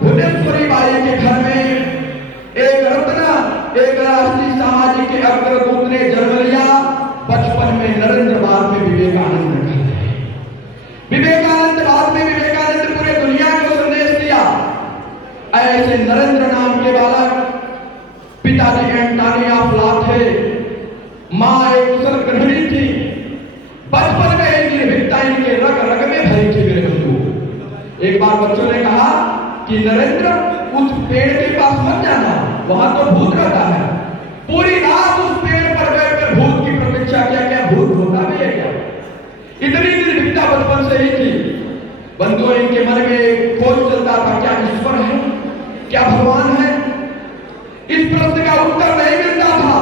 Bhuvaneshwari by के घर में एक रत्न, एक राष्ट्रीय सामाजिक के अग्रदूत ने जन्म लिया। बचपन में नरेंद्र, बाद में विवेकानंद कहते हैं। विवेकानंद, बाद में विवेकानंद पूरे दुनिया को संदेश दिया। ऐसे नरेंद्र नाम के बालक, पिताजी एंटोनिया फ्लाथ थे, माँ एक कुशल गृहिणी थी। बचपन में इनकी निर्भीकता इनके रग रग में भरी थी। मेरे बंधु, एक बार बच्चों ने कहा कि नरेंद्र उस पेड़ के पास मत जाना, वहां तो भूत रहता है। पूरी रात उस पेड़ पर बैठकर भूत की प्रतीक्षा किया। क्या भूत होता भी है क्या? इतनी निर्भीकता बचपन से ही थी। बंधुओं, इनके मन में खोज चलता था, क्या ईश्वर है, क्या भगवान है? इस प्रश्न का उत्तर नहीं मिलता था।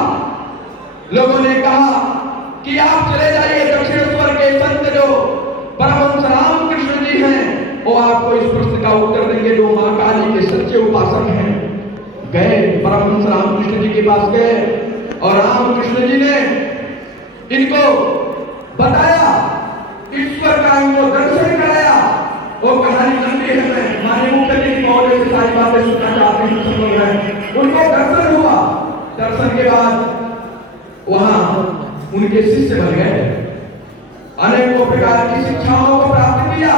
लोगों ने कहा कि आप चले जाइए, दक्षिणेश्वर के संत जो परमहंस रामकृष्ण जी हैं, वो आपको इस प्रश्न का उत्तर देंगे, जो मां काली के सच्चे उपासक हैं। गए, परमहंस रामकृष्ण जी के पास गए और रामकृष्ण जी ने इनको बताया, ईश्वर का इनको दर्शन कराया। वो कहानी लंबी है, मैं माननीय मुख्यमंत्री महोदय से सारी बातें सुनना चाहते हैं। सुन रहे, उनको दर्शन हुआ। दर्शन के बाद वहां उनके शिष्य बन गए, अनेकों प्रकार की शिक्षाओं को प्राप्त किया।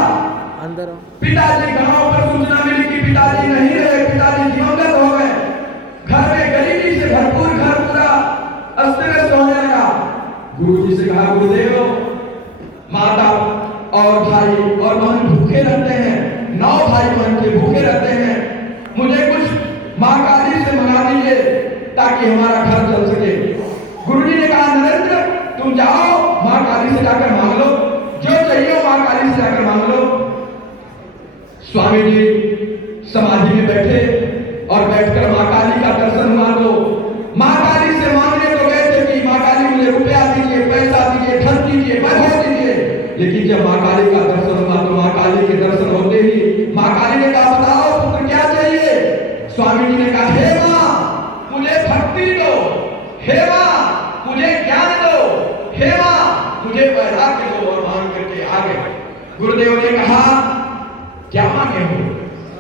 पिताजी गांव पर सूचना मिली कि पिताजी नहीं रहे, पिताजी दिवंगत हो गए। घर में गरीबी से भरपूर घर पूरा अस्त व्यस्त होने लगा। गुरुजी से कहा, गुरुदेव, माता और भाई और बहन भूखे रहते हैं, 9 भाई बहन के भूखे रहते हैं, मुझे कुछ मां काली से मंगा दीजिए ताकि हमारा घर चल सके। गुरुजी ने कहा, नरेंद्र, तुम जाओ, मां काली से जाकर मांग लो, जो चाहिए मां काली से जाकर मांग लो। स्वामी जी समाधि में बैठे और बैठकर मां काली का दर्शन मांगो। मां काली से मांगने तो गए थे कि मां काली मुझे रुपया दीजिए, पैसा दीजिए, धन दीजिए, वैभव दीजिए। लेकिन जब मां काली का दर्शन हुआ तो मां काली के दर्शन होते ही मां काली ने कहा, बताओ पुत्र क्या चाहिए? स्वामी जी ने कहा, हे मां, मुझे भक्ति दो, हे मां, मुझे ज्ञान दो, हे मां, मुझे वैराग्य दो। और मांग करके आगे गुरुदेव ने कहा, क्या मांगे हो?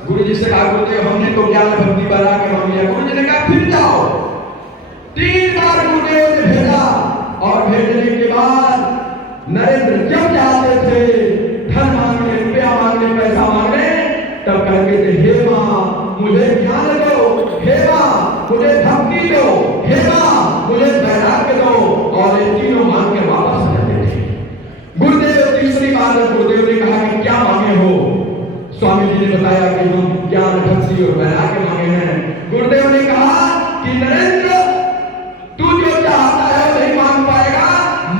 गुरुजी से कहा, गुरुदेव, हमने तो ज्ञान भक्ति वैराग्य मांग लिया। गुरुजी ने कहा, फिर जाओ। 3 बार गुरुदेव ने भेजा और भेजने के बाद नरेंद्र जब जाते थे धन मांगने, रुपया मांगने, पैसा मांगने, तब कहते थे, हे मां, मुझे ज्ञान दो, हे मां, मुझे भक्ति दो, हे मां, मुझे वैराग्य दो। और ये तीनों मांग के वापस आ जाते थे। गुरुदेव तीसरी बार गुरुदेव ने कहा कि क्या मांगे हो? स्वामी जी ने बताया कि हम ज्ञान भक्ति और वैराग्य मांगे हैं। गुरुदेव ने कहा कि नरेंद्र, तू जो चाहता है नहीं मांग पाएगा,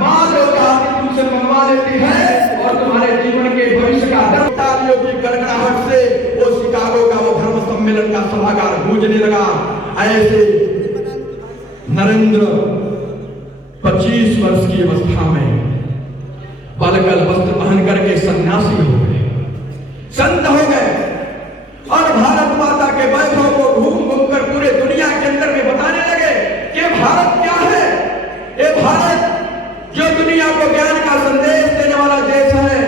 मां जो चाहती तुमसे मंगवा लेती है और तुम्हारे जीवन के भविष्य का तालियों की गड़गड़ाहट से वो शिकागो का वो धर्म सम्मेलन का सभागार गूंजने लगा। ऐसे नरेंद्र 25 वर्ष की अवस्था में बालकल वस्त्र पहन करके सन्यासी हो गए, संत हो गए और भारत माता के वैभव को घूम घूम कर पूरे दुनिया के अंदर में बताने लगे कि भारत क्या है। ये भारत जो दुनिया को ज्ञान का संदेश देने वाला देश है,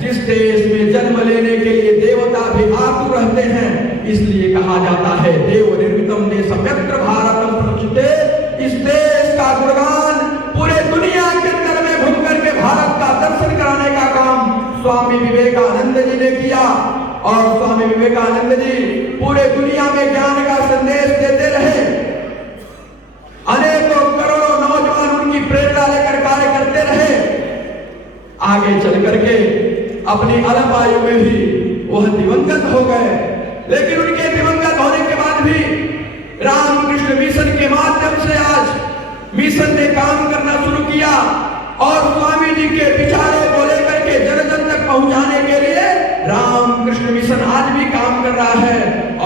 जिस देश में जन्म लेने के लिए देवता भी आतुर रहते हैं। इसलिए कहा जाता है, देव निर्मितम देशम यत्र भारतम प्रतिष्ठिते। इस देश का गुणगान पूरे दुनिया के अंदर में घूम करके भारत का दर्शन कराने का काम स्वामी विवेकानंद जी ने किया। और स्वामी विवेकानंद जी पूरे दुनिया में ज्ञान का संदेश देते रहे। अनेकों करोड़ों नौजवान उनकी प्रेरणा लेकर कार्य करते रहे। आगे चल करके अपनी अलग आयु में भी वह दिवंगत हो गए। लेकिन उनके दिवंगत होने के बाद भी रामकृष्ण मिशन के माध्यम से आज मिशन ने काम करना शुरू किया और स्वामी जी के विचारों को लेकर के जन जन तक पहुंचाने के लिए रामकृष्ण मिशन आज भी काम कर रहा है।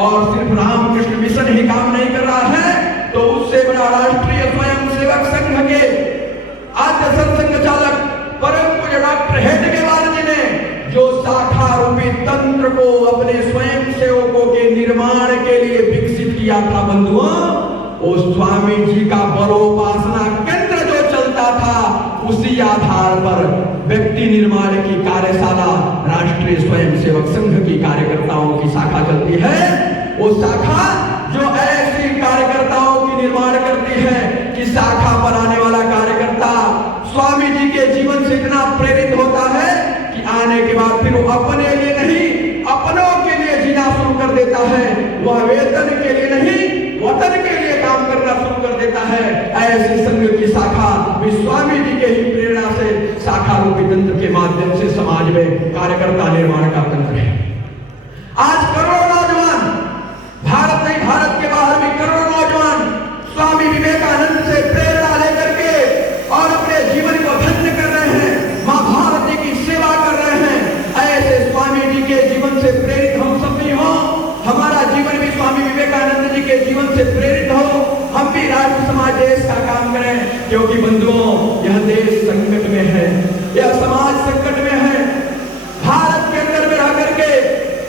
और सिर्फ रामकृष्ण मिशन ही काम नहीं कर रहा है, तो उससे बड़ा राष्ट्रीय स्वयंसेवक संघ के आद्य संघ चालक परम पूज्य डॉक्टर हेडगेवार जी ने जो शाखा रूपी तंत्र को अपने स्वयं सेवकों के निर्माण के लिए विकसित किया था, बंधुओं, उस स्वामी जी का बरोपासना केंद्र जो चलता था, उसी आधार पर व्यक्ति निर्माण की कार्यशाला राष्ट्रीय स्वयंसेवक संघ की कार्यकर्ताओं की शाखा चलती है। वो शाखा जो ऐसी कार्यकर्ताओं की निर्माण करती है कि शाखा पर आने वाला कार्यकर्ता स्वामी जी के जीवन से इतना प्रेरित होता है कि आने के बाद फिर वो अपने लिए नहीं, अपनों के लिए जीना शुरू कर देता है। वह वेतन के लिए नहीं, वतन के लिए काम करना शुरू कर देता है। ऐसी संघ की शाखा स्वामी जी के ही प्रेरणा से शाखा रूपी तंत्र के माध्यम से समाज में कार्यकर्ता निर्माण का तंत्र है। आज करोड़ों नौजवान, भारत नहीं भारत के बाहर भी करोड़ों नौजवान स्वामी विवेकानंद से प्रेरणा लेकर के और अपने जीवन को धन्य कर रहे हैं, मां भारती की सेवा कर रहे हैं। ऐसे स्वामी जी के जीवन से प्रेरित हम सब भी हों, हमारा जीवन भी स्वामी विवेकानंद जी के जीवन से प्रेरित हो, हम भी राष्ट्र समाज देश का काम करें। क्योंकि बंधुओं, यह देश संकट में है, यह समाज संकट में है। भारत के अंदर में रह करके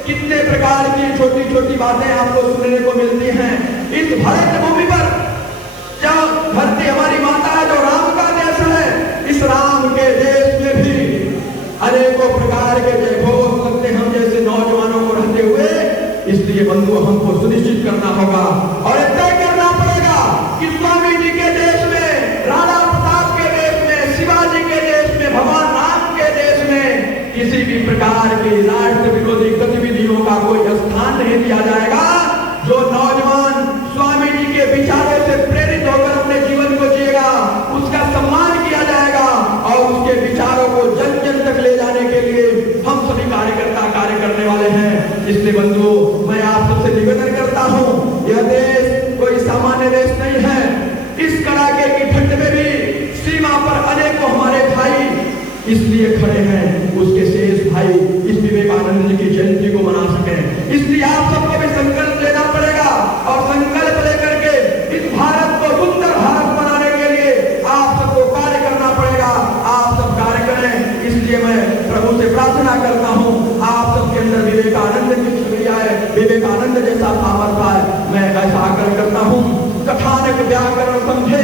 कितने प्रकार की छोटी छोटी बातें आपको सुनने को मिलती हैं। इस भारत भूमि पर जो धरती हमारी माता है, जो राम का देश है, इस राम के देश में भी अनेकों प्रकार के जयघोष लगते हम जैसे नौजवानों को रहते हुए। इसलिए बंधुओं, हमको सुनिश्चित करना होगा और तय करना पड़ेगा कि स्वामी जी के देश में, राणा प्रताप के देश में, शिवाजी के देश में, भगवान राम के देश में किसी भी प्रकार की राष्ट्र विरोधी गतिविधियों का कोई स्थान नहीं दिया जाएगा। जो नौजवान स्वामी जी के विचारों से प्रेरित होकर अपने जीवन को जिएगा, उसका सम्मान किया जाएगा और उसके विचारों को जन जन तक ले जाने के लिए हम सभी कार्यकर्ता कार्य करने वाले हैं। इसलिए बंधुओं, मैं आप सबसे निवेदन करता हूं, यह देश कोई सामान्य देश नहीं है। इस कड़ाके की ठंड में भी सीमा पर अनेकों हमारे भाई इसलिए खड़े हैं, उसके शेष भाई इस विवेकानंद जी की जयंती को मना सकें। इसलिए आप सबको भी संकल्प लेना पड़ेगा और संकल्प लेकर के इस भारत को सुंदर भारत बनाने के लिए आप सबको कार्य करना पड़ेगा। आप सब कार्य करें। इसलिए मैं प्रभु से प्रार्थना करता हूँ, आप सबके अंदर विवेकानंद की छवि आए, विवेकानंद जैसा सामर्थ्य आए। मैं ऐसा आग्रह करता हूँ, कथानक व्याकरण समझे,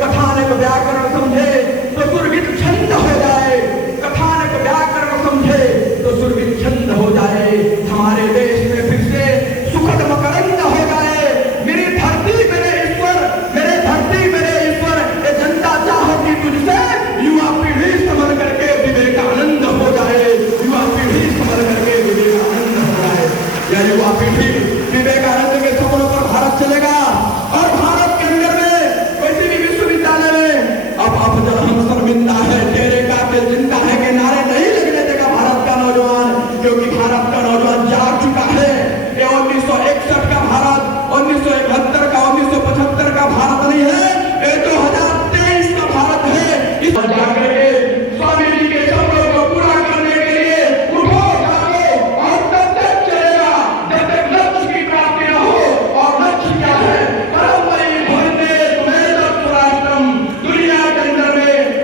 कथानक व्याकरण समझे तो सुरभित छंद हो जाए, कथानक व्याकरण समझे तो सुरभित छंद हो जाए। हमारे देश में फिर से सुखद मकरंद हो जाए। मेरी धरती मेरे ईश्वर, मेरे धरती मेरे ईश्वर, ये जनता चाहती तुझसे युवा पीढ़ी समझ करके विवेकानंद हो जाए, युवा पीढ़ी समझ करके विवेकानंद हो जाए। यह युवा पीढ़ी विवेकानंद के सपनों पर भारत चलेगा और भारत के अंदर में किसी भी विश्वविद्यालय में अब हम शर्मिंदा है, तेरे कातिल जिंदा है के नारे नहीं लगने देगा भारत का नौजवान। क्योंकि भारत का नौजवान जाग चुका है। ये 1961 का भारत, 1971 का, 1975 का भारत नहीं है, ये 2023 का भारत है। इस जाकर के स्वामी जी के सपनों को पूरा करने के लिए उठो, जागो और तब तक चलेगा जब तक लक्ष्य की प्राप्ति न हो। और लक्ष्य क्या है? परम वही भवते तुम्हें राष्ट्रम, दुनिया के अंदर में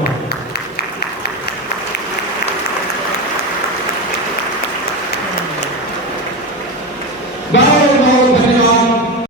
धन्यवाद।